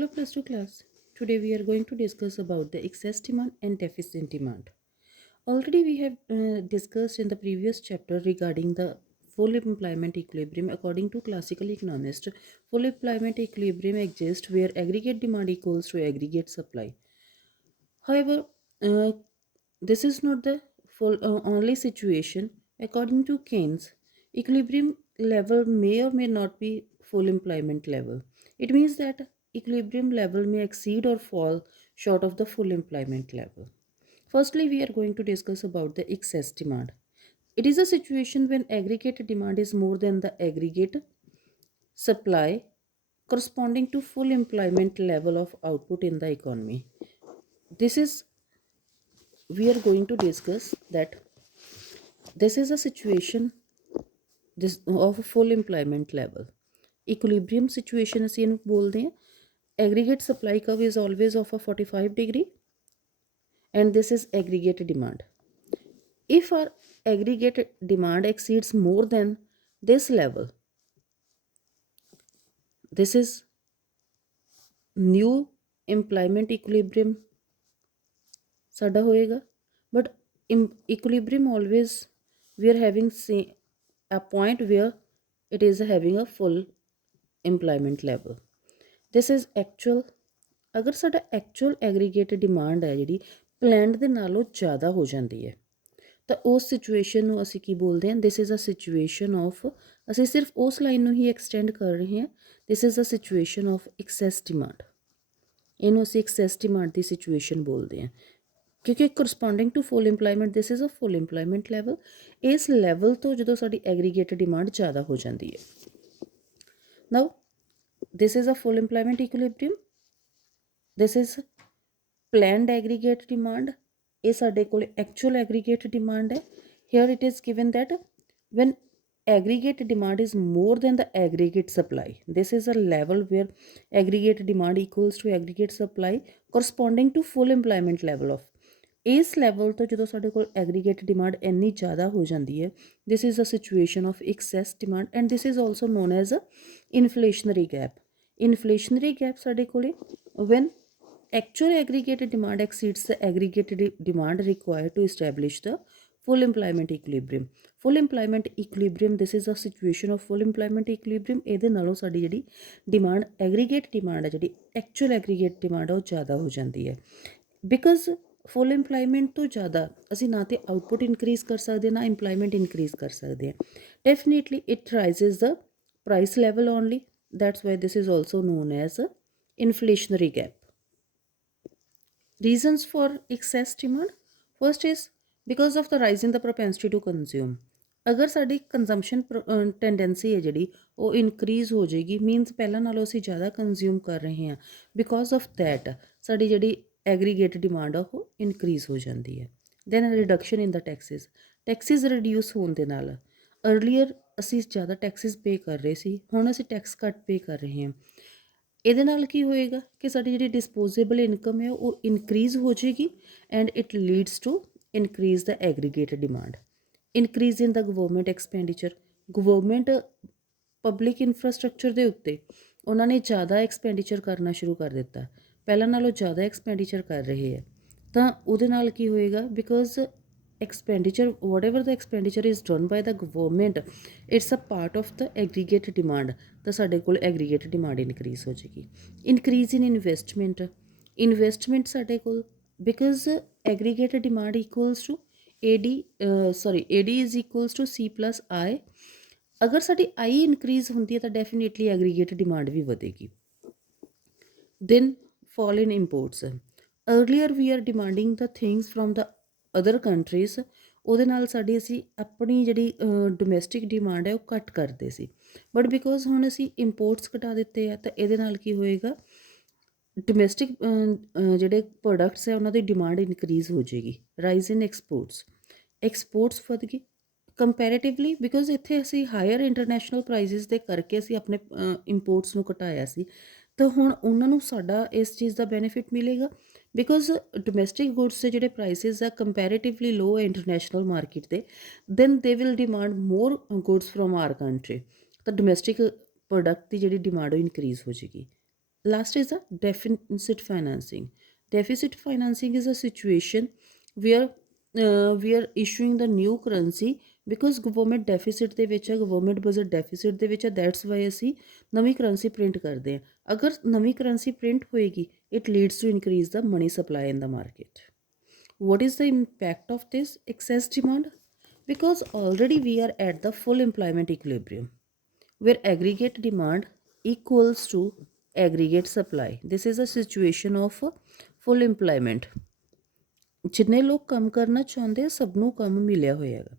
Hello plus 2 class. Today we are going to discuss about the excess demand and deficit demand. Already we have discussed in the previous chapter regarding the full employment equilibrium. According to classical economists, full employment equilibrium exists where aggregate demand equals to aggregate supply. However, uh, this is not the full only situation. According to Keynes, equilibrium level may or may not be full employment level. It means that equilibrium level may exceed or fall short of the full employment level. Firstly, we are going to discuss about the excess demand. It is a situation when aggregate demand is more than the aggregate supply corresponding to full employment level of output in the economy. This is we are going to discuss that this is a situation this of a full employment level. Equilibrium situation ਅਸੀਂ ਇਹਨੂੰ ਬੋਲਦੇ ਹਾਂ. Aggregate supply curve is always of a 45 degree and this is aggregate demand. If our aggregate demand exceeds more than this level, this is new employment equilibrium ਸਾਡਾ ਹੋਏਗਾ. But in equilibrium always we are having a point where it is having a full employment level. This is actual. ਅਗਰ ਸਾਡਾ actual aggregate demand ਹੈ ਜਿਹੜੀ planned ਦੇ ਨਾਲੋਂ ਜ਼ਿਆਦਾ ਹੋ ਜਾਂਦੀ ਹੈ ਤਾਂ ਉਸ ਸਿਚੁਏਸ਼ਨ ਨੂੰ ਅਸੀਂ ਕੀ ਬੋਲਦੇ ਹਾਂ? This is a situation of, ਅਸੀਂ ਸਿਰਫ ਉਸ ਲਾਈਨ ਨੂੰ ਹੀ ਐਕਸਟੈਂਡ ਕਰ ਰਹੇ ਹਾਂ. This is a situation of excess demand. ਇਹਨੂੰ ਅਸੀਂ ਐਕਸੈਸ ਡਿਮਾਂਡ ਦੀ ਸਿਚੁਏਸ਼ਨ ਬੋਲਦੇ ਹਾਂ ਕਿਉਂਕਿ corresponding to full employment this is a full employment level. ਇਸ ਲੈਵਲ ਤੋਂ ਜਦੋਂ ਸਾਡੀ ਐਗਰੀਗੇਟ ਡਿਮਾਂਡ ਜ਼ਿਆਦਾ ਹੋ ਜਾਂਦੀ ਹੈ. Now this is a full employment equilibrium. This is planned aggregate demand. ਇਹ ਸਾਡੇ ਕੋਲ actual aggregate demand ਹੈ. Here it is given that when aggregate demand is more than the aggregate supply, this is a level where aggregate demand equals to aggregate supply corresponding to full employment level of. ਇਸ level ਤੋਂ ਜਦੋਂ ਸਾਡੇ ਕੋਲ aggregate demand ਇੰਨੀ ਜ਼ਿਆਦਾ ਹੋ ਜਾਂਦੀ ਹੈ, this is a situation of excess demand and this is also known as a inflationary gap. Inflationary gap ਸਾਡੇ ਕੋਲ when actual aggregated demand exceeds the aggregated demand required to establish the full employment equilibrium. Full employment equilibrium, this is a situation of full employment equilibrium. ਇਹਦੇ ਨਾਲੋਂ ਸਾਡੀ ਜਿਹੜੀ demand aggregate demand ਹੈ, ਜਿਹੜੀ actual aggregate demand ਹੈ, ਉਹ ਜ਼ਿਆਦਾ ਹੋ ਜਾਂਦੀ ਹੈ. ਬਿਕੋਜ਼ ਫੁੱਲ ਇੰਪਲਾਈਮੈਂਟ ਤੋਂ ਜ਼ਿਆਦਾ ਅਸੀਂ ਨਾ ਤਾਂ ਆਊਟਪੁੱਟ ਇਨਕਰੀਜ਼ ਕਰ ਸਕਦੇ ਨਾ ਇੰਪਲਾਈਮੈਂਟ ਇਨਕਰੀਜ਼ ਕਰ ਸਕਦੇ ਹਾਂ. Definitely it rises the price level only. that's why this is also known as a inflationary gap. Reasons for excess demand. First is because of the rise in the propensity to consume. ਅਗਰ ਸਾਡੀ consumption tendency ਹੈ ਜਿਹੜੀ ਉਹ increase ਹੋ ਜਾਏਗੀ, means ਪਹਿਲਾਂ ਨਾਲੋਂ ਅਸੀਂ ਜ਼ਿਆਦਾ ਕੰਜ਼ਿਊਮ ਕਰ ਰਹੇ ਹਾਂ, ਬਿਕੋਜ਼ ਆਫ ਦੈਟ ਸਾਡੀ ਜਿਹੜੀ ਐਗਰੀਗੇਟ ਡਿਮਾਂਡ ਆ ਉਹ ਇਨਕਰੀਜ਼ ਹੋ ਜਾਂਦੀ ਹੈ. ਦੈਨ ਰਿਡਕਸ਼ਨ ਇਨ ਦਾ ਟੈਕਸਿਸ. ਟੈਕਸਿਸ ਰਿਡਿਊਸ ਹੋਣ ਦੇ ਨਾਲ ਅਰਲੀਅਰ ਅਸੀਂ ਜ਼ਿਆਦਾ ਟੈਕਸਿਸ ਪੇ ਕਰ ਰਹੇ ਸੀ, ਹੁਣ ਅਸੀਂ ਟੈਕਸ ਘੱਟ ਪੇ ਕਰ ਰਹੇ ਹਾਂ. ਇਹਦੇ ਨਾਲ ਕੀ ਹੋਏਗਾ ਕਿ ਸਾਡੀ ਜਿਹੜੀ ਡਿਸਪੋਜ਼ੇਬਲ ਇਨਕਮ ਹੈ ਉਹ ਇਨਕਰੀਜ਼ ਹੋ ਜਾਏਗੀ and it leads to increase the aggregate demand. Increase in the government expenditure. Government public infrastructure ਦੇ ਉੱਤੇ ਉਹਨਾਂ ਨੇ ਜ਼ਿਆਦਾ ਐਕਸਪੈਂਡੀਚਰ ਕਰਨਾ ਸ਼ੁਰੂ ਕਰ ਦਿੱਤਾ, ਪਹਿਲਾਂ ਨਾਲੋਂ ਜ਼ਿਆਦਾ ਐਕਸਪੈਂਡੀਚਰ ਕਰ ਰਹੇ ਹੈ. ਤਾਂ ਉਹਦੇ ਨਾਲ ਕੀ ਹੋਏਗਾ, because expenditure, whatever the expenditure is done by the government, it's a part of the aggregate demand. ਤਾਂ ਸਾਡੇ ਕੋਲ aggregate demand increase ਹੋ ਜਾਏਗੀ. increase in investment. investment ਸਾਡੇ ਕੋਲ because aggregate demand equals to AD is equals to C plus I. ਅਗਰ ਸਾਡੀ I increase ਹੁੰਦੀ ਹੈ ਤਾਂ definitely aggregate demand ਵੀ ਵਧੇਗੀ. then fall in imports. earlier we are demanding the things from the other countries, ਉਹਦੇ ਨਾਲ ਸਾਡੀ ਅਸੀਂ ਆਪਣੀ ਜਿਹੜੀ ਡੋਮੈਸਟਿਕ ਡਿਮਾਂਡ ਹੈ ਉਹ ਘੱਟ ਕਰਦੇ ਸੀ. ਬਟ ਬਿਕੋਜ਼ ਹੁਣ ਅਸੀਂ ਇੰਪੋਰਟਸ ਘਟਾ ਦਿੱਤੇ ਆ ਤਾਂ ਇਹਦੇ ਨਾਲ ਕੀ ਹੋਏਗਾ, ਡੋਮੈਸਟਿਕ ਜਿਹੜੇ ਪ੍ਰੋਡਕਟਸ ਹੈ ਉਹਨਾਂ ਦੀ ਡਿਮਾਂਡ ਇਨਕਰੀਜ਼ ਹੋ ਜਾਏਗੀ. ਰਾਈਜ਼ ਇਨ ਐਕਸਪੋਰਟਸ ਵਧ ਗਈ ਕੰਪੈਰੇਟਿਵਲੀ, ਬਿਕੋਜ਼ ਇੱਥੇ ਅਸੀਂ ਹਾਇਰ ਇੰਟਰਨੈਸ਼ਨਲ ਪ੍ਰਾਈਸਿਸ ਦੇ ਕਰਕੇ ਅਸੀਂ ਆਪਣੇ ਇੰਪੋਰਟਸ ਨੂੰ ਘਟਾਇਆ ਸੀ, ਤਾਂ ਹੁਣ ਉਹਨਾਂ ਨੂੰ ਸਾਡਾ ਇਸ ਚੀਜ਼ ਦਾ ਬੈਨੀਫਿਟ ਮਿਲੇਗਾ ਬਿਕੋਜ਼ ਡੋਮੈਸਟਿਕ ਗੁੱਡਸ ਦੇ ਜਿਹੜੇ ਪ੍ਰਾਈਸਿਸ ਆ ਕੰਪੈਰੇਟਿਵਲੀ ਲੋ ਹੈ ਇੰਟਰਨੈਸ਼ਨਲ ਮਾਰਕੀਟ ਦੇ, then they will demand more goods from our country. ਤਾਂ ਡੋਮੈਸਟਿਕ ਪ੍ਰੋਡਕਟ ਦੀ ਜਿਹੜੀ ਡਿਮਾਂਡ ਉਹ ਇਨਕਰੀਜ਼ ਹੋ ਜਾਏਗੀ. Last is a deficit financing. Deficit financing is a situation where we are issuing the new currency because government deficit ਦੇ ਵਿੱਚ ਹੈ, government budget deficit ਦੇ ਵਿੱਚ ਹੈ, ਦੈਟਸ ਵਾਈ ਅਸੀਂ ਨਵੀਂ ਕਰੰਸੀ ਪ੍ਰਿੰਟ ਕਰਦੇ ਹਾਂ। ਅਗਰ ਨਵੀਂ ਕਰੰਸੀ ਪ੍ਰਿੰਟ ਹੋਏਗੀ, it leads to increase the money supply in the market. What is the impact of this excess demand? Because already we are at the full employment equilibrium where aggregate demand equals to aggregate supply. This is a situation of full employment. ਜਿੰਨੇ ਲੋਕ ਕੰਮ ਕਰਨਾ ਚਾਹੁੰਦੇ ਸਭ ਨੂੰ ਕੰਮ ਮਿਲਿਆ ਹੋਇਆ ਹੈਗਾ।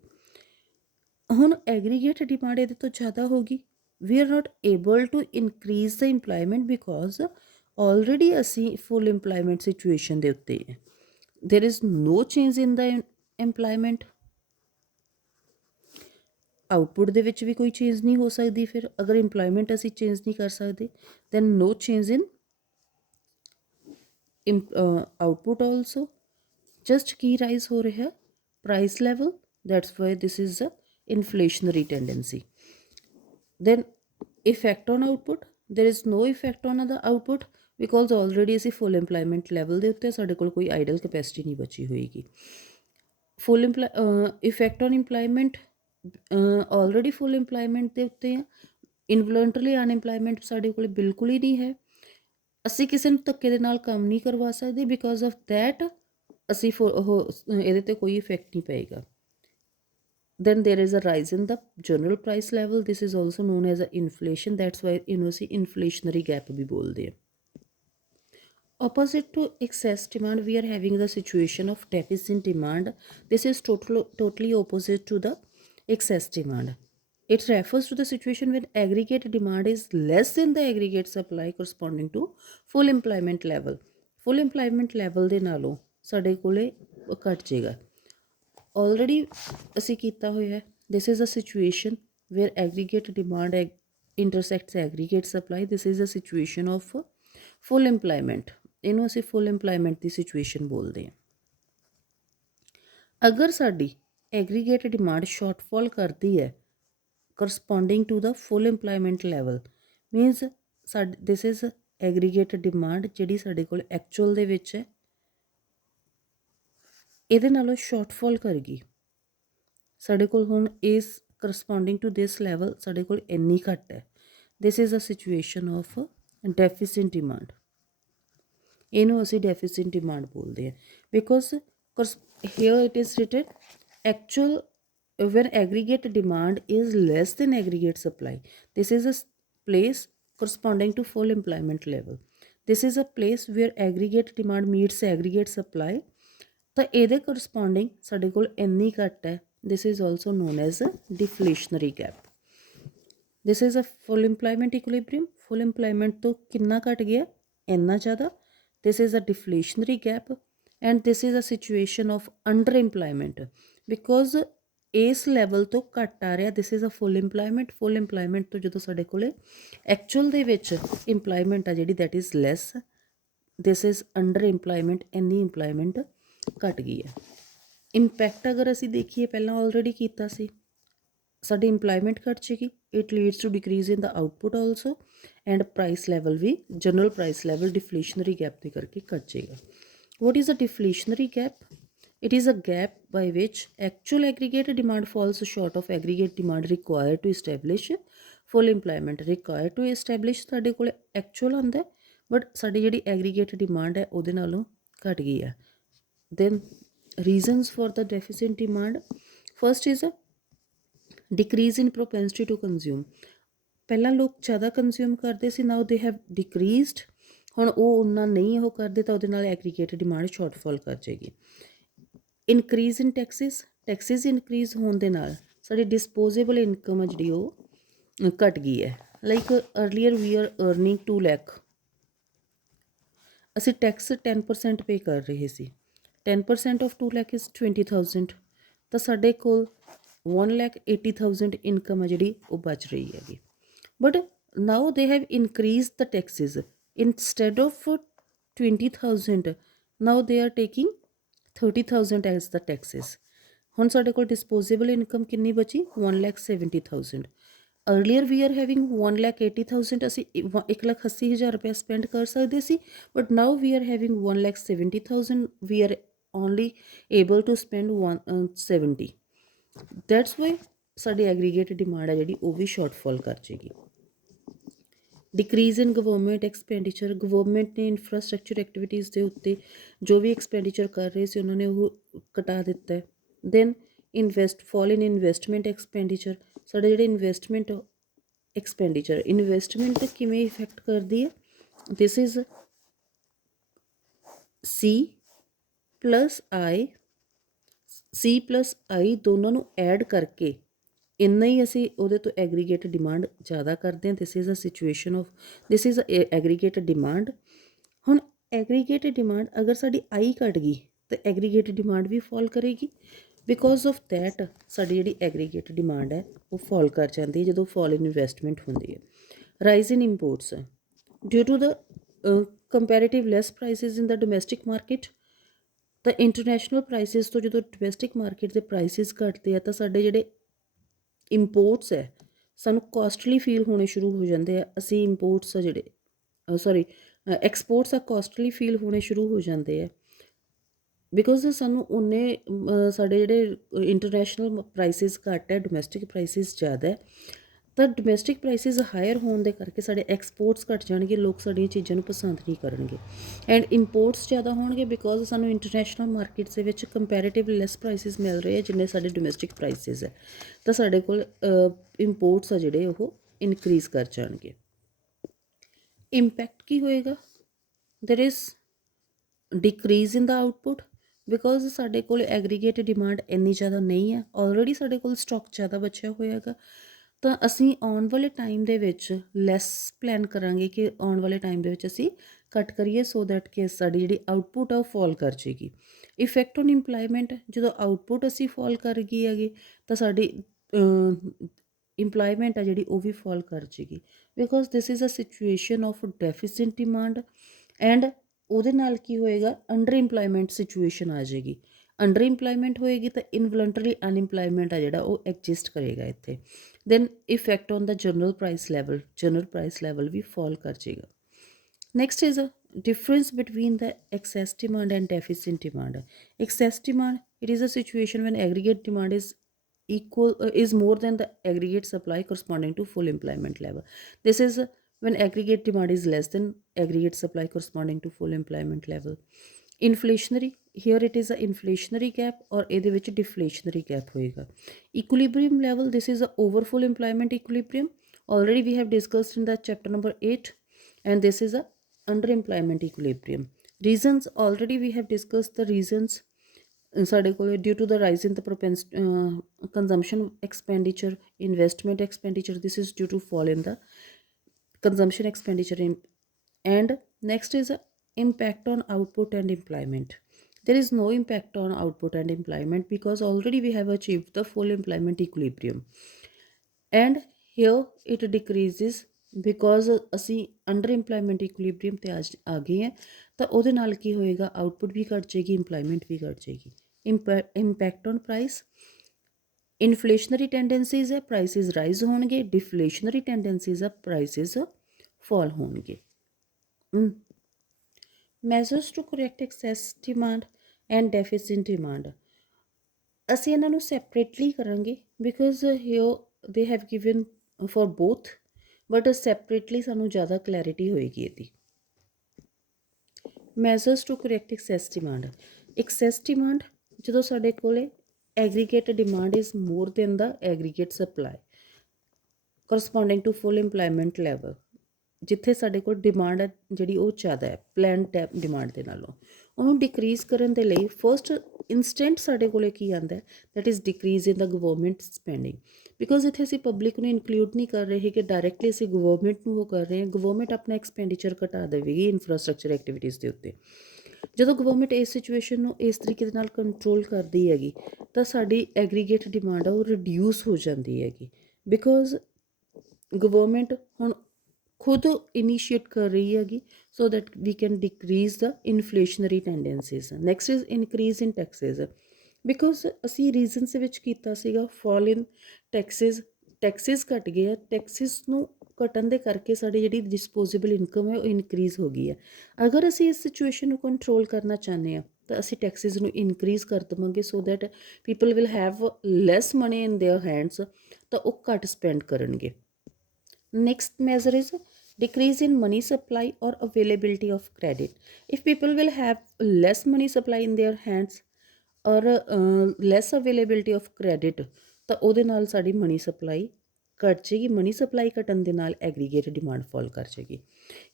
ਹੁਣ ਐਗਰੀਗੇਟ ਡਿਮਾਂਡ ਇਹਦੇ ਤੋਂ ਜ਼ਿਆਦਾ ਹੋਗੀ, we are not able to increase the employment because already ਅਸੀਂ ਫੁੱਲ ਇੰਪਲਾਇਮੈਂਟ ਸਿਚੁਏਸ਼ਨ ਦੇ ਉੱਤੇ ਹੈ। There is no change in the employment. Output ਦੇ ਵਿੱਚ ਵੀ ਕੋਈ ਚੇਂਜ ਨਹੀਂ ਹੋ ਸਕਦੀ। ਫਿਰ ਅਗਰ ਇੰਪਲਾਇਮੈਂਟ ਅਸੀਂ ਚੇਂਜ ਨਹੀਂ ਕਰ ਸਕਦੇ then no change in output also. Just ਕੀ ਰਾਈਜ਼ ਹੋ ਰਿਹਾ? Price level. That's why this is a inflationary tendency. Then effect on output, there is no effect on the output because already ਅਸੀਂ full employment level ਦੇ ਉੱਤੇ, ਸਾਡੇ ਕੋਲ ਕੋਈ Idol capacity ਨਹੀਂ ਬਚੀ ਹੋਏਗੀ। Full effect on employment, already full employment ਦੇ ਉੱਤੇ ਆ। ਇਨਵੋਲੰਟਰੀ ਅਨਇੰਪਲਾਇਮੈਂਟ ਸਾਡੇ ਕੋਲ ਬਿਲਕੁਲ ਹੀ ਨਹੀਂ ਹੈ। ਅਸੀਂ ਕਿਸੇ ਨੂੰ ਧੱਕੇ ਦੇ ਨਾਲ ਕੰਮ ਨਹੀਂ ਕਰਵਾ ਸਕਦੇ, ਬਿਕੋਜ਼ ਆਫ ਦੈਟ ਅਸੀਂ ਇਹਦੇ 'ਤੇ ਕੋਈ ਇਫੈਕਟ ਨਹੀਂ ਪਏਗਾ। then there is a rise in the general price level. This is also known as a inflation. That's why ਇਹਨੂੰ ਅਸੀਂ inflationary gap ਵੀ ਬੋਲਦੇ ਹਾਂ। Opposite to excess demand, we are having the situation of deficit demand. This is totally opposite to the excess demand. It refers to the situation when aggregate demand is less than the aggregate supply corresponding to full employment level. Full employment level ਦੇ ਨਾਲੋਂ ਸਾਡੇ ਕੋਲੇ ਘਟ ਜਾਏਗਾ। Already ਅਸੀਂ ਕੀਤਾ ਹੋਇਆ। This is a situation where aggregate demand intersects aggregate supply. This is a situation of full employment. ਇਹਨੂੰ ਅਸੀਂ ਫੁੱਲ ਇੰਪਲਾਇਮੈਂਟ ਦੀ ਸਿਚੁਏਸ਼ਨ ਬੋਲਦੇ ਹਾਂ। ਅਗਰ ਸਾਡੀ ਐਗਰੀਗੇਟ ਡਿਮਾਂਡ ਸ਼ਾਰਟਫਾਲ ਕਰਦੀ ਹੈ corresponding to the full employment level, means this is aggregate demand ਜਿਹੜੀ ਸਾਡੇ ਕੋਲ ਐਕਚੁਅਲ ਦੇ ਵਿੱਚ ਹੈ, ਇਹਦੇ ਨਾਲੋਂ ਸ਼ਾਰਟਫਾਲ ਕਰ ਗਈ। ਸਾਡੇ ਕੋਲ ਹੁਣ ਇਸ ਕਰਸਪੋਂਡਿੰਗ ਟੂ ਦਿਸ ਲੈਵਲ ਸਾਡੇ ਕੋਲ ਇੰਨੀ ਘੱਟ ਹੈ। This is a situation of deficit demand. ਇਹਨੂੰ ਅਸੀਂ ਡੈਫਿਸਿਟ ਡਿਮਾਂਡ ਬੋਲਦੇ ਹਾਂ because here it is written actual when aggregate demand is less than aggregate supply. This is a place corresponding to full employment level. This is a place where aggregate demand meets aggregate supply. ਤਾਂ ਇਹਦੇ corresponding ਸਾਡੇ ਕੋਲ ਇੰਨੀ ਘੱਟ ਹੈ। This is also known as a deflationary gap. This is a full employment equilibrium. Full employment ਤੋਂ ਕਿੰਨਾ ਘਟ ਗਿਆ? ਇੰਨਾ ਜ਼ਿਆਦਾ। This is a deflationary gap and this is a situation of underemployment because ਇਸ ਲੈਵਲ ਤੋਂ ਘੱਟ ਆ ਰਿਹਾ। This is a full employment. Full employment ਤੋਂ ਜਦੋਂ ਸਾਡੇ ਕੋਲ ਐਕਚੁਅਲ ਦੇ ਵਿੱਚ ਇੰਪਲਾਇਮੈਂਟ ਆ ਜਿਹੜੀ that is less, this is under employment. ਇੰਨੀ ਇੰਪਲਾਇਮੈਂਟ ਘੱਟ ਗਈ ਹੈ। ਇੰਪੈਕਟ ਅਗਰ ਅਸੀਂ ਦੇਖੀਏ ਪਹਿਲਾਂ ਆਲਰੇਡੀ ਕੀਤਾ ਸੀ, ਸਾਡੀ ਇੰਪਲਾਇਮੈਂਟ ਘੱਟ ਜਾਏਗੀ। It leads to decrease in the output also and price level ਵੀ general price level deflationary gap ਦੇ ਕਰਕੇ ਘੱਟ ਜਾਏਗਾ। What is a deflationary gap? It is a gap by which actual aggregate demand falls short of aggregate demand required to establish full employment. Required to establish ਸਾਡੇ ਕੋਲ actual ਆਉਂਦਾ but ਸਾਡੀ ਜਿਹੜੀ aggregate demand ਹੈ ਉਹਦੇ ਨਾਲੋਂ ਘੱਟ ਗਈ ਹੈ। Then reasons for the deficit demand. First is a decrease in propensity to consume. ਪਹਿਲਾਂ ਲੋਕ ਜ਼ਿਆਦਾ ਕੰਜ਼ਿਊਮ ਕਰਦੇ ਸੀ, ਨਾਓ ਦੇ ਹੈਵ ਡਿਕਰੀਜ਼ਡ। ਹੁਣ ਉਹ ਉਨਾ ਨਹੀਂ ਉਹ ਕਰਦੇ ਤਾਂ ਉਹਦੇ ਨਾਲ ਐਗਰੀਗੇਟ ਡਿਮਾਂਡ ਸ਼ਾਰਟਫਾਲ ਕਰ ਜਾਏਗੀ। ਇਨਕਰੀਜ਼ ਇਨ ਟੈਕਸਿਸ ਇਨਕਰੀਜ਼ ਹੋਣ ਦੇ ਨਾਲ ਸਾਡੀ ਡਿਸਪੋਜ਼ੇਬਲ ਇਨਕਮ ਆ ਜਿਹੜੀ ਉਹ ਘਟ ਗਈ ਹੈ। Like earlier we are earning 2 lakh, ਅਸੀਂ ਟੈਕਸ 10% ਪੇ ਕਰ ਰਹੇ ਸੀ। 10% ਆਫ 2 ਲੱਖ ਇਜ਼ 20,000, ਤਾਂ ਸਾਡੇ ਕੋਲ 1,80,000 ਇਨਕਮ ਆ ਜਿਹੜੀ ਉਹ ਬਚ ਰਹੀ ਹੈਗੀ। But now they have increase the Texas. Instead of 20,000 now they are taking 30,000 as the taxes. ਹੁਣ ਸਾਡੇ ਕੋਲ ਡਿਸਪੋਜ਼ੇਬਲ ਇਨਕਮ ਕਿੰਨੀ ਬਚੀ? 1,70,000। अर्लीयर वी आर हैविंग 1,80,000 ਅਸੀਂ 1,80,000 ਰੁਪਏ ਸਪੈਂਡ ਕਰ ਸਕਦੇ ਸੀ, but now we are having 1,70,000, we are only able to spend 170। That's why ਸਾਡੀ ਐਗਰੀਗੇਟ ਡਿਮਾਂਡ ਹੈ ਜਿਹੜੀ ਉਹ ਵੀ ਸ਼ਾਰਟਫਾਲ ਕਰ ਜਾਏਗੀ। Decrease in government expenditure, government ਨੇ ਇਨਫਰਾਸਟਰਕਚਰ ਐਕਟੀਵਿਟੀਜ਼ ਦੇ ਉੱਤੇ ਜੋ ਵੀ ਐਕਸਪੈਂਡੀਚਰ ਕਰ ਰਹੇ ਸੀ ਉਹਨਾਂ ਨੇ ਉਹ ਘਟਾ ਦਿੱਤਾ ਹੈ। ਦੈਨ ਫਾਲ ਇਨ ਇਨਵੈਸਟਮੈਂਟ ਐਕਸਪੈਂਡੀਚਰ, ਸਾਡੇ ਜਿਹੜੇ ਇਨਵੈਸਟਮੈਂਟ ਐਕਸਪੈਂਡੀਚਰ, ਇਨਵੈਸਟਮੈਂਟ ਕਿਵੇਂ ਇਫੈਕਟ ਕਰਦੀ ਹੈ, ਦਿਸ ਇਜ਼ ਸੀ ਪਲਸ ਆਈ ਦੋਨਾਂ ਨੂੰ ਐਡ ਕਰਕੇ ਇੰਨਾ ਹੀ ਅਸੀਂ ਉਹਦੇ ਤੋਂ ਐਗਰੀਗੇਟ ਡਿਮਾਂਡ ਜ਼ਿਆਦਾ ਕਰਦੇ ਹਾਂ। This is aggregate demand. ਹੁਣ ਐਗਰੀਗੇਟ ਡਿਮਾਂਡ ਅਗਰ ਸਾਡੀ ਆਈ ਘਟ ਗਈ ਤਾਂ ਐਗਰੀਗੇਟ ਡਿਮਾਂਡ ਵੀ ਫਾਲ ਕਰੇਗੀ। ਬਿਕੋਜ਼ ਆਫ ਦੈਟ ਸਾਡੀ ਜਿਹੜੀ ਐਗਰੀਗੇਟ ਡਿਮਾਂਡ ਹੈ ਉਹ ਫਾਲ ਕਰ ਜਾਂਦੀ ਹੈ ਜਦੋਂ ਫਾਲ ਇਨ ਇਨਵੈਸਟਮੈਂਟ ਹੁੰਦੀ ਹੈ। Rise in imports, due to the comparative less prices in the domestic market, ਤਾਂ ਇੰਟਰਨੈਸ਼ਨਲ ਪ੍ਰਾਈਸਿਸ ਤੋਂ ਜਦੋਂ ਡੋਮੈਸਟਿਕ ਮਾਰਕੀਟ ਦੇ ਪ੍ਰਾਈਸਿਸ ਘਟਦੇ ਆ ਤਾਂ ਸਾਡੇ ਜਿਹੜੇ ਇੰਪੋਰਟਸ ਹੈ ਸਾਨੂੰ ਕੋਸਟਲੀ ਫੀਲ ਹੋਣੇ ਸ਼ੁਰੂ ਹੋ ਜਾਂਦੇ ਆ। ਅਸੀਂ ਇੰਪੋਰਟਸ ਆ ਜਿਹੜੇ ਐਕਸਪੋਰਟਸ ਆ ਕੋਸਟਲੀ ਫੀਲ ਹੋਣੇ ਸ਼ੁਰੂ ਹੋ ਜਾਂਦੇ ਆ, ਬਿਕੋਜ਼ ਸਾਨੂੰ ਉਹਨੇ ਸਾਡੇ ਜਿਹੜੇ ਇੰਟਰਨੈਸ਼ਨਲ ਪ੍ਰਾਈਸਿਸ ਘੱਟ ਹੈ, ਡੋਮੈਸਟਿਕ ਪ੍ਰਾਈਸਿਸ ਜ਼ਿਆਦਾ ਹੈ, ਤਾਂ ਡੋਮੈਸਟਿਕ ਪ੍ਰਾਈਸਿਸ ਹਾਇਰ ਹੋਣ ਦੇ ਕਰਕੇ ਸਾਡੇ ਐਕਸਪੋਰਟਸ ਘੱਟ ਜਾਣਗੇ, ਲੋਕ ਸਾਡੀਆਂ ਚੀਜ਼ਾਂ ਨੂੰ ਪਸੰਦ ਨਹੀਂ ਕਰਨਗੇ। ਐਂਡ ਇੰਪੋਰਟਸ ਜ਼ਿਆਦਾ ਹੋਣਗੇ ਬਿਕੋਜ਼ ਸਾਨੂੰ ਇੰਟਰਨੈਸ਼ਨਲ ਮਾਰਕੀਟਸ ਦੇ ਵਿੱਚ ਕੰਪੈਰੇਟਿਵ ਲੈਸ ਪ੍ਰਾਈਸਿਸ ਮਿਲ ਰਹੇ ਆ ਜਿੰਨੇ ਸਾਡੇ ਡੋਮੈਸਟਿਕ ਪ੍ਰਾਈਸਿਸ ਹੈ, ਤਾਂ ਸਾਡੇ ਕੋਲ ਇੰਪੋਰਟਸ ਆ ਜਿਹੜੇ ਉਹ ਇਨਕਰੀਜ਼ ਕਰ ਜਾਣਗੇ। ਇੰਪੈਕਟ ਕੀ ਹੋਏਗਾ, there is decrease in the output, because ਸਾਡੇ ਕੋਲ ਐਗਰੀਗੇਟ ਡਿਮਾਂਡ ਇੰਨੀ ਜ਼ਿਆਦਾ ਨਹੀਂ ਹੈ, ਆਲਰੇਡੀ ਸਾਡੇ ਕੋਲ ਸਟਾਕ ਜ਼ਿਆਦਾ ਬਚਿਆ ਹੋਇਆ ਹੈਗਾ, ਤਾਂ ਅਸੀਂ ਆਉਣ ਵਾਲੇ ਟਾਈਮ ਦੇ ਵਿੱਚ ਲੈਸ ਪਲਾਨ ਕਰਾਂਗੇ ਕਿ ਆਉਣ ਵਾਲੇ ਟਾਈਮ ਦੇ ਵਿੱਚ ਅਸੀਂ ਘੱਟ ਕਰੀਏ ਸੋ ਦੈਟ ਕਿ ਸਾਡੀ ਜਿਹੜੀ ਆਊਟਪੁੱਟ ਆ ਉਹ ਫਾਲ ਕਰ ਜਾਏਗੀ। ਇਫੈਕਟ ਔਨ ਇੰਪਲਾਈਮੈਂਟ, ਜਦੋਂ ਆਊਟਪੁੱਟ ਅਸੀਂ ਫਾਲ ਕਰ ਗਈ ਹੈਗੀ ਤਾਂ ਸਾਡੀ ਇੰਪਲਾਈਮੈਂਟ ਆ ਜਿਹੜੀ ਉਹ ਵੀ ਫਾਲ ਕਰ ਜਾਏਗੀ, because this is a situation of deficit demand. And ਉਹਦੇ ਨਾਲ ਕੀ ਹੋਏਗਾ, ਅੰਡਰ ਇੰਪਲਾਈਮੈਂਟ ਸਿਚੁਏਸ਼ਨ ਆ ਜਾਏਗੀ। ਅੰਡਰ ਇੰਪਲਾਈਮੈਂਟ ਹੋਏਗੀ ਤਾਂ ਇਨਵਲੰਟਰੀ ਅਨਇੰਪਲਾਈਮੈਂਟ ਆ ਜਿਹੜਾ ਉਹ ਐਗਜ਼ਿਸਟ ਕਰੇਗਾ ਇੱਥੇ। Then effect on the general price level ਵੀ ਫਾਲ ਕਰ ਜਾਏਗਾ। Next is difference between the excess demand and deficit demand. Excess demand, it is a situation when aggregate demand is more than the aggregate supply corresponding to full employment level. This is when aggregate demand is less than aggregate supply corresponding to full employment level. Inflationary, here it is a inflationary gap or ਇਹਦੇ ਵਿੱਚ deflationary gap ਹੋਏਗਾ। Equilibrium level, this is a over full employment equilibrium, already we have discussed in the chapter number 8, and this is a underemployment equilibrium. Reasons, already we have discussed the reasons ਸਾਡੇ ਕੋਲ due to the rise in the consumption expenditure, investment expenditure, this is due to fall in the consumption expenditure. And next is impact on output and employment. There is no impact on output and employment because already we have achieved the full employment equilibrium, and here it decreases because ਅਸੀਂ under ਇੰਪਲਾਈਮੈਂਟ ਇਕੁਲੀਬਰੀਅਮ 'ਤੇ ਆ ਗਏ ਹਾਂ, ਤਾਂ ਉਹਦੇ ਨਾਲ ਕੀ ਹੋਏਗਾ, output ਵੀ ਘੱਟ ਜਾਏਗੀ, ਇੰਪਲਾਈਮੈਂਟ ਵੀ ਘੱਟ ਜਾਏਗੀ। Impact on price, inflationary tendencies ਹੈ, ਪ੍ਰਾਈਸਿਸ ਰਾਈਜ਼ ਹੋਣਗੇ, ਡਿਫਲੇਸ਼ਨਰੀ ਟੈਂਡੈਂਸੀਜ਼ ਹੈ, ਪ੍ਰਾਈਸਿਸ ਫਾਲ ਹੋਣਗੇ। Measures to correct excess demand and deficit demand, ਅਸੀਂ ਇਹਨਾਂ ਨੂੰ ਸੈਪਰੇਟਲੀ ਕਰਾਂਗੇ because here they have given for both, but separately ਸਾਨੂੰ ਜ਼ਿਆਦਾ ਕਲੈਰਿਟੀ ਹੋਏਗੀ ਇਹਦੀ। Measures to correct excess demand, excess demand ਜਦੋਂ ਸਾਡੇ ਕੋਲ aggregate demand is more than the aggregate supply corresponding to full employment level, ਜਿੱਥੇ ਸਾਡੇ ਕੋਲ ਡਿਮਾਂਡ ਹੈ ਜਿਹੜੀ ਉਹ ਜ਼ਿਆਦਾ ਹੈ ਪਲਾਨ ਡਿਮਾਂਡ ਦੇ ਨਾਲੋਂ, ਉਹਨੂੰ ਡਿਕਰੀਜ਼ ਕਰਨ ਦੇ ਲਈ ਫਸਟ ਇੰਸਟੈਂਟ ਸਾਡੇ ਕੋਲ ਕੀ ਆਉਂਦਾ, that is decrease in the government spending. Because ਇੱਥੇ ਅਸੀਂ ਪਬਲਿਕ ਨੂੰ ਇਨਕਲੂਡ ਨਹੀਂ ਕਰ ਰਹੇ ਕਿ ਡਾਇਰੈਕਟਲੀ ਅਸੀਂ ਗਵਰਨਮੈਂਟ ਨੂੰ ਉਹ ਕਰ ਰਹੇ ਹਾਂ, ਗਵਰਨਮੈਂਟ ਆਪਣਾ ਐਕਸਪੈਂਡੀਚਰ ਘਟਾ ਦੇਵੇਗੀ ਇਨਫਰਾਸਟਰਕਚਰ ਐਕਟੀਵਿਟੀਜ਼ ਦੇ ਉੱਤੇ। ਜਦੋਂ ਗਵਰਨਮੈਂਟ ਇਸ ਸਿਚੁਏਸ਼ਨ ਨੂੰ ਇਸ ਤਰੀਕੇ ਦੇ ਨਾਲ ਕੰਟਰੋਲ ਕਰਦੀ ਹੈਗੀ ਤਾਂ ਸਾਡੀ ਐਗਰੀਗੇਟ ਡਿਮਾਂਡ ਆ ਉਹ ਰਿਡਿਊਸ ਹੋ ਜਾਂਦੀ ਹੈਗੀ, ਬਿਕੋਜ਼ ਗਵਰਨਮੈਂਟ ਹੁਣ ਖੁਦ ਇਨੀਸ਼ੀਏਟ ਕਰ ਰਹੀ ਹੈਗੀ so that we can decrease the inflationary tendencies. Next is increase in taxes, because ਅਸੀਂ ਰੀਜ਼ਨਸ ਦੇ ਵਿੱਚ ਕੀਤਾ ਸੀਗਾ ਫਾਲ ਇਨ ਟੈਕਸਿਸ ਟੈਕਸਿਸ ਘਟ ਗਏ ਆ, ਟੈਕਸਿਸ ਨੂੰ ਘਟਣ ਦੇ ਕਰਕੇ ਸਾਡੀ ਜਿਹੜੀ ਡਿਸਪੋਜ਼ੇਬਲ ਇਨਕਮ ਹੈ ਉਹ ਇਨਕਰੀਜ਼ ਹੋ ਗਈ ਹੈ। ਅਗਰ ਅਸੀਂ ਇਸ ਸਿਚੁਏਸ਼ਨ ਨੂੰ ਕੰਟਰੋਲ ਕਰਨਾ ਚਾਹੁੰਦੇ ਹਾਂ ਤਾਂ ਅਸੀਂ ਟੈਕਸਿਸ ਨੂੰ ਇਨਕਰੀਜ਼ ਕਰ ਦੇਵਾਂਗੇ so that people will have less money in their hands, ਤਾਂ ਉਹ ਘੱਟ ਸਪੈਂਡ ਕਰਨਗੇ। Next measure is decrease in money supply or availability of credit. If people will have less money supply in their hands or less availability of credit, ਤਾਂ ਉਹਦੇ ਨਾਲ ਸਾਡੀ money supply ਘਟ ਜਾਏਗੀ। ਮਨੀ ਸਪਲਾਈ ਘਟਣ ਦੇ ਨਾਲ ਐਗਰੀਗੇਟ ਡਿਮਾਂਡ ਫਾਲ ਕਰ ਜਾਏਗੀ।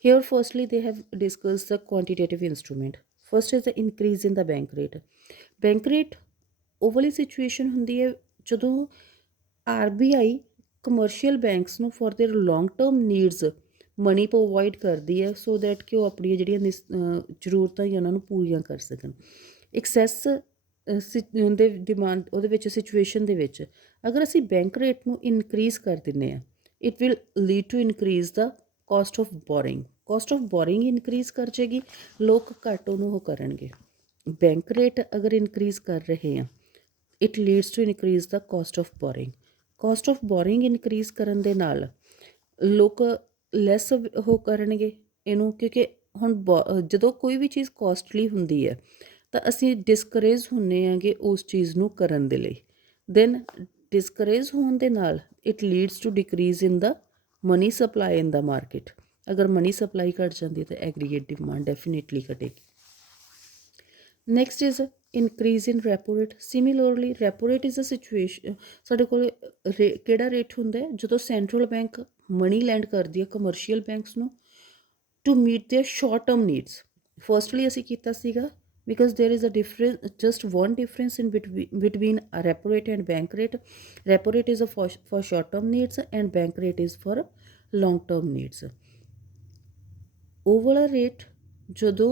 Here firstly they have discussed the quantitative instrument. First is the increase in the bank rate. Bank rate ਉਹ ਵਾਲੀ ਸਿਚੁਏਸ਼ਨ ਹੁੰਦੀ ਹੈ ਜਦੋਂ RBI ਕਮਰਸ਼ੀਅਲ ਬੈਂਕਸ ਨੂੰ for their long term needs money provide ਕਰਦੀ ਹੈ ਸੋ ਦੈਟ ਕਿ ਉਹ ਆਪਣੀਆਂ ਜਿਹੜੀਆਂ ਜ਼ਰੂਰਤਾਂ ਹੀ ਉਹਨਾਂ ਨੂੰ ਪੂਰੀਆਂ ਕਰ ਸਕਣ। ਐਕਸੈਸ ਦੇ ਡਿਮਾਂਡ ਉਹਦੇ ਵਿੱਚ ਸਿਚੁਏਸ਼ਨ ਦੇ ਵਿੱਚ ਅਗਰ ਅਸੀਂ ਬੈਂਕ ਰੇਟ ਨੂੰ ਇਨਕਰੀਜ਼ ਕਰ ਦਿੰਦੇ ਹਾਂ, it will lead to increase the cost of borrowing. Cost of borrowing increase ਕਰ ਜਾਏਗੀ, ਲੋਕ ਘੱਟ ਉਹਨੂੰ ਉਹ ਕਰਨਗੇ। ਬੈਂਕ ਰੇਟ ਅਗਰ ਇਨਕਰੀਜ਼ ਕਰ ਰਹੇ ਹਾਂ, it leads to increase the cost of borrowing. Cost of borrowing increase ਕਰਨ ਦੇ ਨਾਲ ਲੋਕ ਲੈਸ ਉਹ ਕਰਨਗੇ ਇਹਨੂੰ, ਕਿਉਂਕਿ ਹੁਣ ਜਦੋਂ ਕੋਈ ਵੀ ਚੀਜ਼ ਕੋਸਟਲੀ ਹੁੰਦੀ ਹੈ ਤਾਂ ਅਸੀਂ ਡਿਸਕਰੇਜ ਹੁੰਦੇ ਹਾਂਗੇ ਉਸ ਚੀਜ਼ ਨੂੰ ਕਰਨ ਦੇ ਲਈ। ਦੈਨ ਡਿਸਕਰੇਜ ਹੋਣ ਦੇ ਨਾਲ it leads to decrease in the money supply in the market. ਅਗਰ ਮਨੀ ਸਪਲਾਈ ਘਟ ਜਾਂਦੀ ਤਾਂ ਐਗਰੀਗੇਟ ਡਿਮਾਂਡ ਡੈਫੀਨੇਟਲੀ ਘਟੇਗੀ। Next is increase in repo rate. Similarly repo rate is a situation, ਸਾਡੇ ਕੋਲ ਕਿਹੜਾ ਰੇਟ ਹੁੰਦਾ ਹੈ ਜਦੋਂ ਸੈਂਟਰਲ ਬੈਂਕ ਮਨੀ ਲੈਂਡ ਕਰਦੀ ਹੈ ਕਮਰਸ਼ੀਅਲ ਬੈਂਕਸ ਨੂੰ to meet their short term needs. Firstly ਅਸੀਂ ਕੀਤਾ ਸੀਗਾ because there is a difference, just one difference in between a repo rate and bank rate. Repo rate is for short term needs and bank rate is for long term needs. ਉਹ ਵਾਲਾ rate ਜਦੋਂ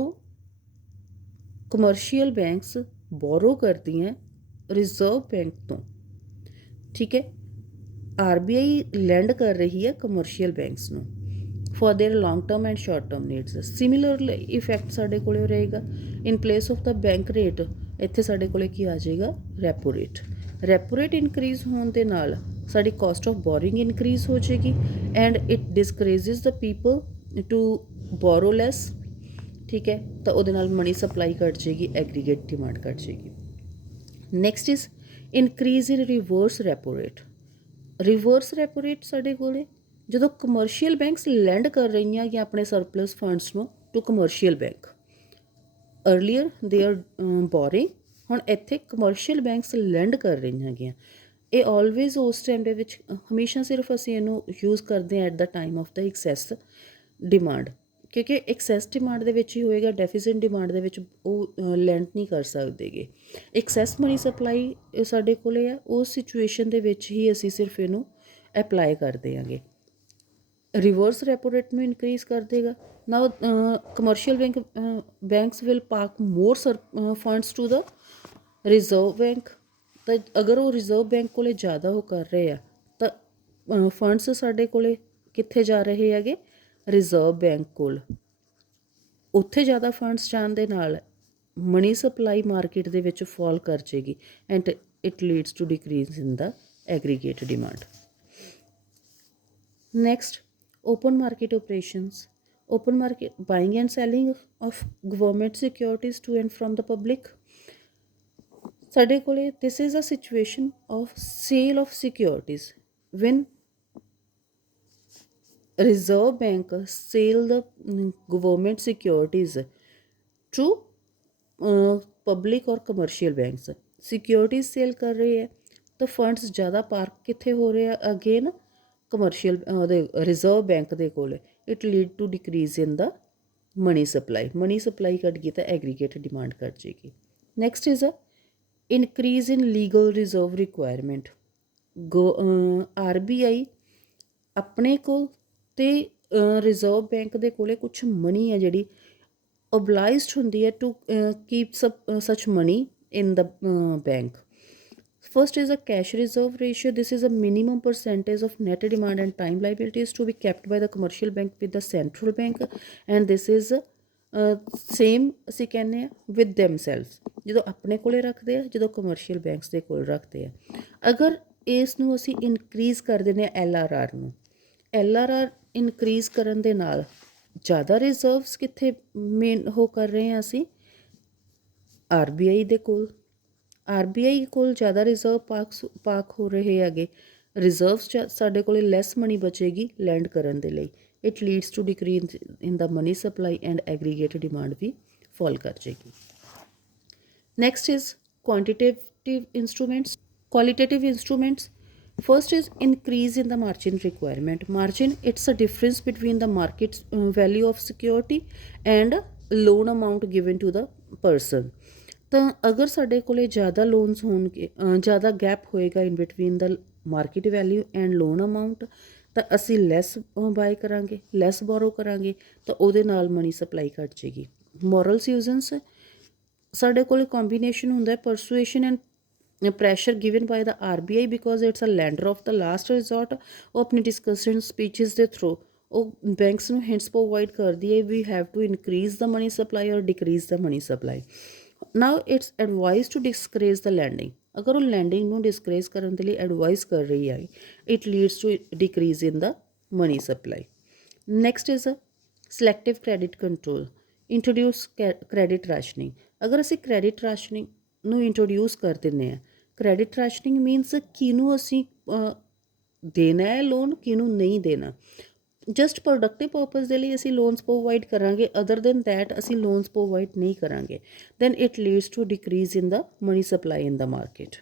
commercial banks ਬੋਰੋ ਕਰਦੀਆਂ reserve bank ਤੋਂ, ਠੀਕ ਹੈ, RBI land ਕਰ ਰਹੀ ਹੈ ਕਮਰਸ਼ੀਅਲ ਬੈਂਕਸ ਨੂੰ for their long term and short term needs. Similarly effect ਸਾਡੇ ਕੋਲ ਰਹੇਗਾ in place of the bank rate, ਇੱਥੇ ਸਾਡੇ ਕੋਲ ਕੀ ਆ ਜਾਏਗਾ, repo rate. Repo rate increase ਹੋਣ ਦੇ ਨਾਲ ਸਾਡੀ ਕਾਸਟ ਆਫ ਬੋਰਿੰਗ ਇਨਕਰੀਜ਼ ਹੋ ਜਾਏਗੀ and it discourages the people to borrow less, ਠੀਕ ਹੈ, ਤਾਂ ਉਹਦੇ ਨਾਲ ਮਨੀ ਸਪਲਾਈ ਘਟ ਜਾਏਗੀ, ਐਗਰੀਗੇਟ ਡਿਮਾਂਡ ਘਟ ਜਾਏਗੀ। Next is increase in reverse repo rate. Reverse repo rate ਸਾਡੇ ਕੋਲ ਜਦੋਂ ਕਮਰਸ਼ੀਅਲ ਬੈਂਕਸ ਲੈਂਡ ਕਰ ਰਹੀਆਂ ਜਾਂ ਆਪਣੇ ਸਰਪਲਸ ਫੰਡਸ ਨੂੰ to commercial bank, earlier they are borrowing, ਹੁਣ ਇੱਥੇ ਕਮਰਸ਼ੀਅਲ ਬੈਂਕਸ ਲੈਂਡ ਕਰ ਰਹੀਆਂ ਹੈਗੀਆਂ। ਇਹ ਆਲਵੇਜ਼ ਉਸ ਟਾਈਮ ਦੇ ਵਿੱਚ ਹਮੇਸ਼ਾ ਸਿਰਫ ਅਸੀਂ ਇਹਨੂੰ ਯੂਜ਼ ਕਰਦੇ ਹਾਂ at the time of the excess demand, ਕਿਉਂਕਿ ਐਕਸੈਸ ਡਿਮਾਂਡ ਦੇ ਵਿੱਚ ਹੀ ਹੋਏਗਾ, ਡੈਫੀਸਿਟ ਡਿਮਾਂਡ ਦੇ ਵਿੱਚ ਉਹ ਲੈਂਡ ਨਹੀਂ ਕਰ ਸਕਦੇਗੇ। ਐਕਸੈਸ ਮਨੀ ਸਪਲਾਈ ਸਾਡੇ ਕੋਲ ਆ, ਉਸ ਸਿਚੁਏਸ਼ਨ ਦੇ ਵਿੱਚ ਹੀ ਅਸੀਂ ਸਿਰਫ ਇਹਨੂੰ ਅਪਲਾਈ ਕਰਦੇ ਹਾਂਗੇ। ਰਿਵਰਸ ਰੈਪੋ ਰੇਟ ਨੂੰ ਇਨਕਰੀਜ਼ ਕਰ ਦੇਗਾ। Now commercial banks will park more funds to the reserve bank, ਤਾਂ ਅਗਰ ਉਹ ਰਿਜ਼ਰਵ ਬੈਂਕ ਕੋਲ ਜ਼ਿਆਦਾ ਉਹ ਕਰ ਰਹੇ ਆ ਤਾਂ ਫੰਡਸ ਸਾਡੇ ਕੋਲ ਕਿੱਥੇ ਜਾ ਰਹੇ ਹੈਗੇ, ਰਿਜ਼ਰਵ ਬੈਂਕ ਕੋਲ। ਉੱਥੇ ਜ਼ਿਆਦਾ ਫੰਡਸ ਜਾਣ ਦੇ ਨਾਲ ਮਨੀ ਸਪਲਾਈ ਮਾਰਕੀਟ ਦੇ ਵਿੱਚ ਫਾਲ ਕਰ ਜਾਏਗੀ and it leads to decrease in the aggregate demand. Next, open market operations. Open market buying and selling of government securities to and from the public. ਸਾਡੇ ਕੋਲੇ this is a situation of sale of securities when Reserve Bank sell the government securities to public or commercial banks. Securities sale ਕਰ ਰਹੇ ਹੈ ਤਾਂ funds ਜ਼ਿਆਦਾ park ਕਿੱਥੇ ਹੋ ਰਹੇ ਆ, ਅਗੇਨ ਕਮਰਸ਼ੀਅਲ ਉਹਦੇ ਰਿਜ਼ਰਵ ਬੈਂਕ ਦੇ ਕੋਲ। It lead to decrease in the money supply. Money supply ਘਟ ਗਈ ਤਾਂ ਐਗਰੀਗੇਟ ਡਿਮਾਂਡ ਘਟ ਜਾਏਗੀ। Next is a increase in legal reserve requirement. RBI ਆਪਣੇ ਕੋਲ ਤੇ ਰਿਜ਼ਰਵ ਬੈਂਕ ਦੇ ਕੋਲ ਕੁਛ ਮਨੀ ਹੈ ਜਿਹੜੀ obliged ਹੁੰਦੀ ਹੈ to keep such money in the bank. First is a cash reserve ratio. This is a minimum percentage of net demand and time liabilities to be kept by the commercial bank with the central bank, and this is same ਅਸੀਂ ਕਹਿੰਦੇ ਹਾਂ with themselves, ਜਦੋਂ ਆਪਣੇ ਕੋਲੇ ਰੱਖਦੇ ਆ, ਜਦੋਂ commercial banks ਦੇ ਕੋਲ ਰੱਖਦੇ ਆ। ਅਗਰ ਇਸ ਨੂੰ ਅਸੀਂ ਇਨਕਰੀਜ਼ ਕਰ ਦਿੰਦੇ ਹਾਂ LRR ਨੂੰ। LRR ਇਨਕਰੀਜ਼ ਕਰਨ ਦੇ ਨਾਲ ਜ਼ਿਆਦਾ ਰਿਜ਼ਰਵਸ ਕਿੱਥੇ ਮੇਨ ਉਹ ਕਰ ਰਹੇ ਹਾਂ ਅਸੀਂ RBI ਦੇ ਕੋਲ। RBI ਕੋਲ ਜ਼ਿਆਦਾ ਰਿਜ਼ਰਵ ਪਾਕ ਹੋ ਰਹੇ ਹੈਗੇ, ਰਿਜ਼ਰਵਸ ਸਾਡੇ ਕੋਲ ਲੈਸ ਮਨੀ ਬਚੇਗੀ ਲੈਂਡ ਕਰਨ ਦੇ ਲਈ। It leads to decrease in the money supply and aggregate demand ਵੀ ਫਾਲ ਕਰ ਜਾਏਗੀ। Next is quantitative instruments. Qualitative instruments. First is increase in the margin requirement. Margin, it's a difference between the market value of security and loan amount given to the person. ਤਾਂ ਅਗਰ ਸਾਡੇ ਕੋਲੇ ਜ਼ਿਆਦਾ loans ਹੋਣਗੇ, ਜ਼ਿਆਦਾ gap ਹੋਏਗਾ in between the market value and loan amount, ਤਾਂ ਅਸੀਂ ਲੈਸ ਬਾਏ ਕਰਾਂਗੇ, ਲੈਸ ਬੋਰੋ ਕਰਾਂਗੇ, ਤਾਂ ਉਹਦੇ ਨਾਲ ਮਨੀ ਸਪਲਾਈ ਘੱਟ ਜਾਏਗੀ। ਮੋਰਲ ਸਿਊਜ਼ਨਸ, ਸਾਡੇ ਕੋਲ ਕੰਬੀਨੇਸ਼ਨ ਹੁੰਦਾ ਹੈ persuasion and pressure given by the RBI because it's a lender of the last resort. ਉਹ ਆਪਣੀ ਡਿਸਕਸ਼ਨ ਸਪੀਚਸ ਦੇ ਥਰੂ ਉਹ ਬੈਂਕਸ ਨੂੰ ਹਿੰਟਸ ਪ੍ਰੋਵਾਈਡ ਕਰਦੀ ਹੈ we have to increase the money supply or decrease the money supply. Now it's advise to discourage the lending. ਅਗਰ ਉਹ landing ਨੂੰ ਡਿਸਕਰੇਜ ਕਰਨ ਦੇ ਲਈ ਐਡਵਾਈਜ਼ ਕਰ ਰਹੀ ਹੈ, it leads to decrease in the money supply. Next is a selective credit control. Introduce credit rationing. ਅਗਰ ਅਸੀਂ ਕ੍ਰੈਡਿਟ ਰਾਸ਼ਨਿੰਗ ਨੂੰ ਇੰਟਰੋਡਿਊਸ ਕਰ ਦਿੰਦੇ ਹਾਂ, ਕ੍ਰੈਡਿਟ ਰਾਸ਼ਨਿੰਗ ਮੀਨਸ ਕਿਹਨੂੰ ਅਸੀਂ ਦੇਣਾ ਹੈ ਲੋਨ, ਕਿਹਨੂੰ ਨਹੀਂ ਦੇਣਾ। ਜਸਟ ਪ੍ਰੋਡਕਟਿਵ ਪਰਪਸ ਦੇ ਲਈ ਅਸੀਂ ਲੋਨਸ ਪ੍ਰੋਵਾਈਡ ਕਰਾਂਗੇ, ਅਦਰ ਦੈਨ ਦੈਟ ਅਸੀਂ ਲੋਨਸ ਪ੍ਰੋਵਾਈਡ ਨਹੀਂ ਕਰਾਂਗੇ, then it leads to decrease in the money supply in the market.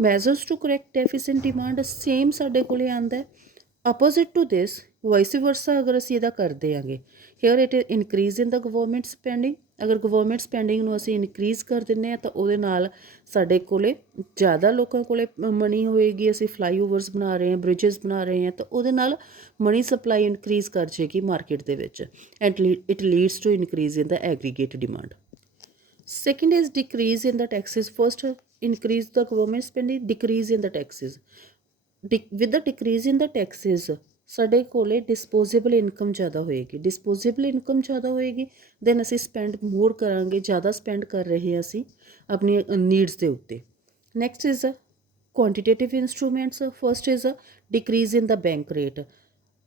Measures to correct deficient demand, same ਸਾਡੇ ਕੋਲੇ ਆਉਂਦਾ ਹੈ। Opposite to this vice versa ਅਗਰ ਅਸੀਂ ਇਹਦਾ ਕਰਦੇ ਆਂਗੇ, here it is increase in the government spending. ਅਗਰ ਗਵਰਨਮੈਂਟ ਸਪੈਂਡਿੰਗ ਨੂੰ ਅਸੀਂ ਇਨਕਰੀਜ਼ ਕਰ ਦਿੰਦੇ ਹਾਂ ਤਾਂ ਉਹਦੇ ਨਾਲ ਸਾਡੇ ਕੋਲੇ ਜ਼ਿਆਦਾ ਲੋਕਾਂ ਕੋਲੇ ਮਨੀ ਹੋਏਗੀ। ਅਸੀਂ ਫਲਾਈਓਵਰਸ ਬਣਾ ਰਹੇ ਹਾਂ, ਬ੍ਰਿਜਸ ਬਣਾ ਰਹੇ ਹਾਂ, ਤਾਂ ਉਹਦੇ ਨਾਲ ਮਨੀ ਸਪਲਾਈ ਇਨਕਰੀਜ਼ ਕਰ ਜਾਏਗੀ ਮਾਰਕੀਟ ਦੇ ਵਿੱਚ and it leads to increase in the aggregate demand. Second is decrease in the taxes. First, increase the government spending, decrease in the taxes. With the decrease in the taxes, ਸਾਡੇ ਕੋਲੇ disposable income ਜ਼ਿਆਦਾ ਹੋਏਗੀ। Disposable income ਜ਼ਿਆਦਾ ਹੋਏਗੀ then ਅਸੀਂ spend ਮੋਰ ਕਰਾਂਗੇ, ਜ਼ਿਆਦਾ spend ਕਰ ਰਹੇ ਹਾਂ ਅਸੀਂ ਆਪਣੀ ਨੀਡਸ ਦੇ ਉੱਤੇ। Next is quantitative instruments. First is decrease in the bank rate.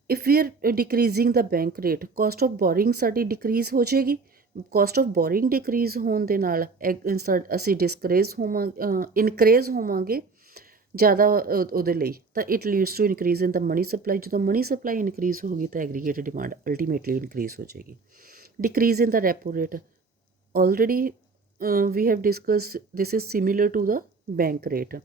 If we are decreasing the bank rate, cost of borrowing ਸਾਡੀ ਡਿਕਰੀਜ਼ ਹੋ ਜਾਏਗੀ। ਕੋਸਟ ਆਫ ਬੋਰਿੰਗ ਡਿਕਰੀਜ਼ ਹੋਣ ਦੇ ਨਾਲ ਅਸੀਂ ਇਨਕਰੇਜ਼ ਹੋਵਾਂਗੇ ਜ਼ਿਆਦਾ ਉਹਦੇ ਲਈ, ਤਾਂ it leads to increase in the money supply. ਜਦੋਂ ਮਨੀ ਸਪਲਾਈ ਇਨਕਰੀਜ਼ ਹੋਗੀ ਤਾਂ ਐਗਰੀਗੇਟਡ ਡਿਮਾਂਡ ਅਲਟੀਮੇਟਲੀ ਇਨਕਰੀਜ਼ ਹੋ ਜਾਏਗੀ। Decrease in the repo rate, already we have discuss this is similar to the bank rate.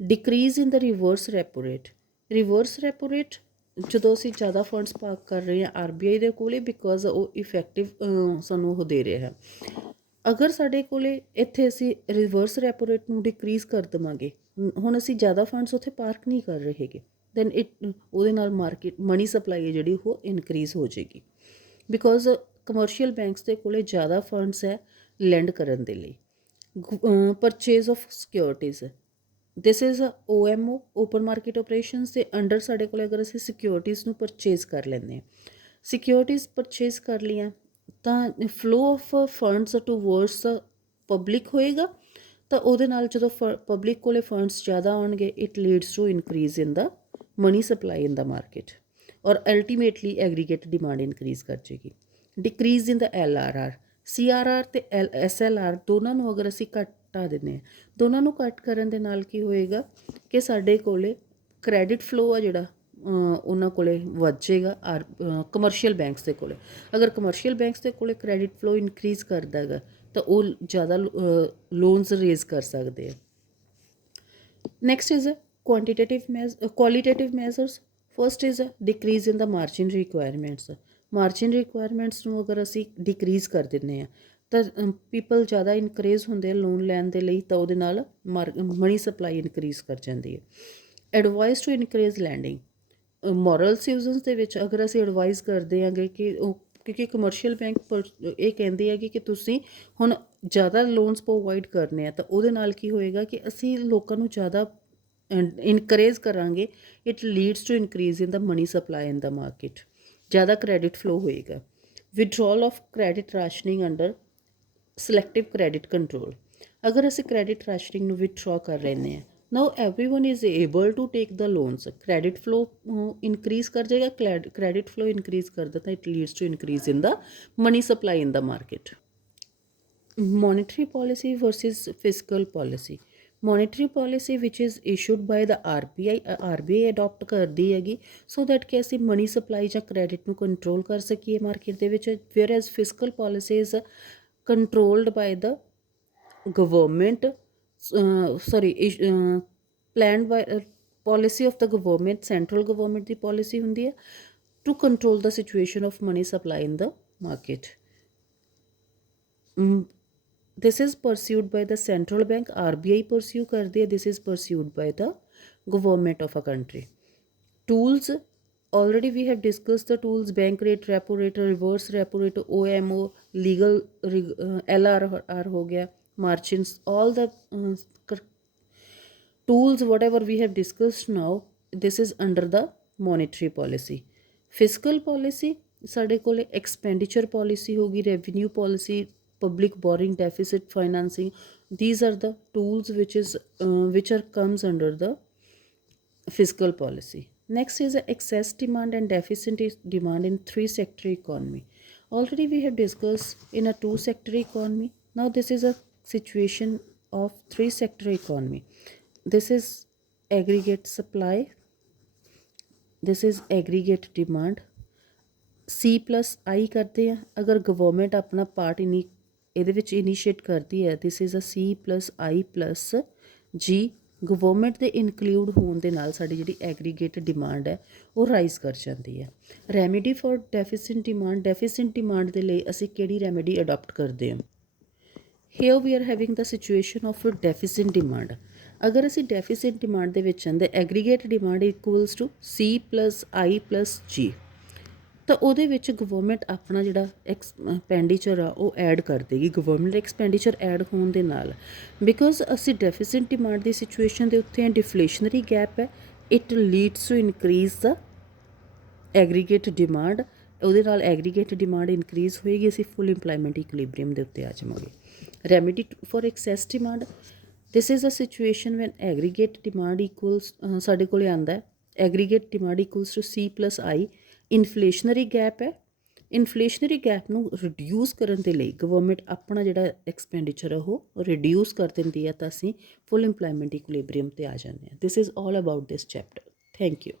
Decrease in the reverse repo rate. Reverse repo rate ਜਦੋਂ ਅਸੀਂ ਜ਼ਿਆਦਾ funds park ਕਰ ਰਹੇ ਹਾਂ RBI ਦੇ ਕੋਲੇ ਬਿਕੋਜ਼ ਉਹ ਇਫੈਕਟਿਵ ਸਾਨੂੰ ਉਹ ਦੇ ਰਿਹਾ ਹੈ। ਅਗਰ ਸਾਡੇ ਕੋਲੇ ਇੱਥੇ ਅਸੀਂ ਰਿਵਰਸ ਰੈਪੋ ਰੇਟ ਨੂੰ ਡਿਕਰੀਜ਼ ਕਰ ਦੇਵਾਂਗੇ, ਹੁਣ ਅਸੀਂ ਜ਼ਿਆਦਾ ਫੰਡਸ ਉੱਥੇ ਪਾਰਕ ਨਹੀਂ ਕਰ ਰਹੇ ਹੈਗੇ, ਦੈਨ ਉਹਦੇ ਨਾਲ ਮਾਰਕੀਟ ਮਨੀ ਸਪਲਾਈ ਹੈ ਜਿਹੜੀ ਉਹ ਇਨਕਰੀਜ਼ ਹੋ ਜਾਏਗੀ ਬਿਕੋਜ਼ ਕਮਰਸ਼ੀਅਲ ਬੈਂਕਸ ਦੇ ਕੋਲੇ ਜ਼ਿਆਦਾ ਫੰਡਸ ਹੈ ਲੈਂਡ ਕਰਨ ਦੇ ਲਈ। Purchase of securities, this is OMO, open market operations ਦੇ ਅੰਡਰ ਸਾਡੇ ਕੋਲ ਅਗਰ ਅਸੀਂ ਸਿਕਿਉਰਿਟੀਜ਼ ਨੂੰ ਪਰਚੇਜ਼ ਕਰ ਲੈਂਦੇ ਹਾਂ, ਸਿਕਿਉਰਿਟੀਜ਼ ਪਰਚੇਜ਼ ਕਰ ਲਈਆਂ ਤਾਂ flow of funds towards public ਹੋਏਗਾ, ਤਾਂ ਉਹਦੇ ਨਾਲ ਜਦੋਂ ਪਬਲਿਕ ਕੋਲੇ ਫੰਡਸ ਜ਼ਿਆਦਾ ਆਉਣਗੇ it leads to increase in the money supply in the market ਔਰ ਅਲਟੀਮੇਟਲੀ ਐਗਰੀਗੇਟ ਡਿਮਾਂਡ ਇਨਕਰੀਜ਼ ਕਰ ਜਾਏਗੀ। Decrease in the LRR, CRR ਅਤੇ SLR ਦੋਨਾਂ ਨੂੰ ਅਗਰ ਅਸੀਂ ਘਟਾ ਦਿੰਦੇ ਹਾਂ, ਦੋਨਾਂ ਨੂੰ ਘੱਟ ਕਰਨ ਦੇ ਨਾਲ ਕੀ ਹੋਏਗਾ ਕਿ ਸਾਡੇ ਕੋਲੇ ਕ੍ਰੈਡਿਟ ਫਲੋ ਆ ਜਿਹੜਾ ਉਹਨਾਂ ਕੋਲੇ ਵੱਧ ਜਾਏਗਾ। ਕਮਰਸ਼ੀਅਲ ਬੈਂਕਸ ਦੇ ਕੋਲੇ ਅਗਰ ਕਮਰਸ਼ੀਅਲ ਬੈਂਕਸ ਦੇ ਕੋਲੇ ਕ੍ਰੈਡਿਟ ਫਲੋ ਇਨਕਰੀਜ਼ ਕਰਦਾ ਹੈਗਾ ਤਾਂ ਉਹ ਜ਼ਿਆਦਾ ਲੋਨਸ ਰੇਜ਼ ਕਰ ਸਕਦੇ ਆ। Next is qualitative measures. First is decrease in the margin requirements. Margin requirements ਨੂੰ ਅਗਰ ਅਸੀਂ ਡਿਕਰੀਜ਼ ਕਰ ਦਿੰਦੇ ਹਾਂ ਤਾਂ ਪੀਪਲ ਜ਼ਿਆਦਾ ਇਨਕਰੇਜ ਹੁੰਦੇ ਆ ਲੋਨ ਲੈਣ ਦੇ ਲਈ, ਤਾਂ ਉਹਦੇ ਨਾਲ ਮਨੀ ਸਪਲਾਈ ਇਨਕਰੀਜ਼ ਕਰ ਜਾਂਦੀ ਹੈ। Advice to encourage lending. Moral suasions ਦੇ ਵਿੱਚ ਅਗਰ ਅਸੀਂ ਐਡਵਾਈਜ਼ ਕਰਦੇ ਆਂਗੇ ਕਿ ਉਹ ਕਿਉਂਕਿ ਕਮਰਸ਼ੀਅਲ ਬੈਂਕ ਇਹ ਕਹਿੰਦੇ ਹੈਗੇ ਕਿ ਤੁਸੀਂ ਹੁਣ ਜ਼ਿਆਦਾ ਲੋਨਸ ਪ੍ਰੋਵਾਈਡ ਕਰਨੇ ਆ, ਤਾਂ ਉਹਦੇ ਨਾਲ ਕੀ ਹੋਏਗਾ ਕਿ ਅਸੀਂ ਲੋਕਾਂ ਨੂੰ ਜ਼ਿਆਦਾ ਇਨਕਰੇਜ ਕਰਾਂਗੇ, it leads to increase in the money supply in the market, ਜ਼ਿਆਦਾ ਕ੍ਰੈਡਿਟ ਫਲੋ ਹੋਏਗਾ। Withdrawal of credit rationing under selective credit control. ਅਗਰ ਅਸੀਂ ਕ੍ਰੈਡਿਟ ਰਾਸ਼ਨਿੰਗ ਨੂੰ ਵਿਡਰੋ ਕਰ ਲੈਂਦੇ ਹਾਂ now everyone is able to take the loans, credit flow increase कर जाएगा, क्रेडिट फ्लो इंक्रीज कर देता, it leads to increase in the money supply in the market. Monetary policy versus fiscal policy। Monetary policy which is issued by the RBI adopt ਕਰਦੀ ਹੈਗੀ so that ਕਿ ਅਸੀਂ money supply ਜਾਂ credit ਨੂੰ control ਕਰ ਸਕੀਏ market ਦੇ ਵਿੱਚ, whereas fiscal policy is controlled by the government, planned by policy of the government, central government ਦੀ policy ਹੁੰਦੀ ਹੈ to control the situation of money supply in the market। This is pursued by the central bank, RBI pursue करती है, this is pursued by the government of a country। Tools, already we have discussed the tools, bank rate, repo rate, reverse repo rate, OMO, legal LR हो गया, margins, all the tools whatever we have discussed now, this is under the monetary policy। fiscal policy ਸਾਡੇ ਕੋਲ expenditure policy होगी, revenue policy, public borrowing, deficit financing, these are the tools which are comes under the fiscal policy। Next is excess demand and deficit demand in three sector economy। Already we have discussed in a two sector economy, now this is a situation of three sector economy। this is aggregate supply, this is aggregate demand, C+I करते हैं। अगर government अपना part ਇਹਦੇ ਵਿੱਚ initiate ਕਰਦੀ ਹੈ, this is a C+I+G, government ਦੇ include ਹੋਣ ਦੇ ਨਾਲ ਸਾਡੀ ਜਿਹੜੀ ਐਗਰੀਗੇਟ ਡਿਮਾਂਡ ਹੈ ਉਹ ਰਾਈਜ਼ ਕਰ ਜਾਂਦੀ ਹੈ। Remedy for deficit demand, deficit demand ਦੇ ਲਈ ਅਸੀਂ ਕਿਹੜੀ ਰੈਮੇਡੀ ਅਡਾਪਟ ਕਰਦੇ ਹਾਂ? Here we are having the situation of deficit demand. ਅਗਰ ਅਸੀਂ ਡੈਫੀਸਿਟ ਡਿਮਾਂਡ ਦੇ ਵਿੱਚ ਆਂਦੇ aggregate demand equals to C+I+G, ਤਾਂ ਉਹਦੇ ਵਿੱਚ ਗਵਰਨਮੈਂਟ ਆਪਣਾ ਜਿਹੜਾ ਐਕਸਪੈਂਡੀਚਰ ਆ ਉਹ ਐਡ ਕਰ ਦੇਗੀ। ਗਵਰਨਮੈਂਟ ਐਕਸਪੈਂਡੀਚਰ ਐਡ ਹੋਣ ਦੇ ਨਾਲ ਬਿਕੋਜ਼ ਅਸੀਂ ਡੈਫੀਸਿਟ ਡਿਮਾਂਡ ਦੀ ਸਿਚੁਏਸ਼ਨ ਦੇ ਉੱਤੇ ਡਿਫਲੇਸ਼ਨਰੀ ਗੈਪ ਹੈ, it leads to increase the aggregate demand, ਉਹਦੇ ਨਾਲ ਐਗਰੀਗੇਟ ਡਿਮਾਂਡ ਇਨਕਰੀਜ਼ ਹੋਏਗੀ, ਅਸੀਂ ਫੁੱਲ ਇੰਪਲਾਈਮੈਂਟ ਇਕੁਇਲਿਬਰੀਅਮ ਦੇ ਉੱਤੇ ਆ ਜਾਵਾਂਗੇ। Remedy for excess demand, this is a situation when aggregate demand equals, ਸਾਡੇ ਕੋਲ ਆਉਂਦਾ aggregate demand equals to C+I, inflationary gap ਹੈ। ਇਨਫਲੇਸ਼ਨਰੀ ਗੈਪ ਨੂੰ ਰਿਡਿਊਸ ਕਰਨ ਦੇ ਲਈ ਗਵਰਨਮੈਂਟ ਆਪਣਾ ਜਿਹੜਾ ਐਕਸਪੈਂਡੀਚਰ ਹੈ ਉਹ ਰਿਡਿਊਸ ਕਰ ਦਿੰਦੀ ਹੈ, ਤਾਂ ਅਸੀਂ ਫੁੱਲ ਇੰਪਲਾਈਮੈਂਟ ਇਕੁਇਲਿਬਰੀਅਮ 'ਤੇ ਆ ਜਾਂਦੇ ਹਾਂ। This is all about this chapter. Thank you.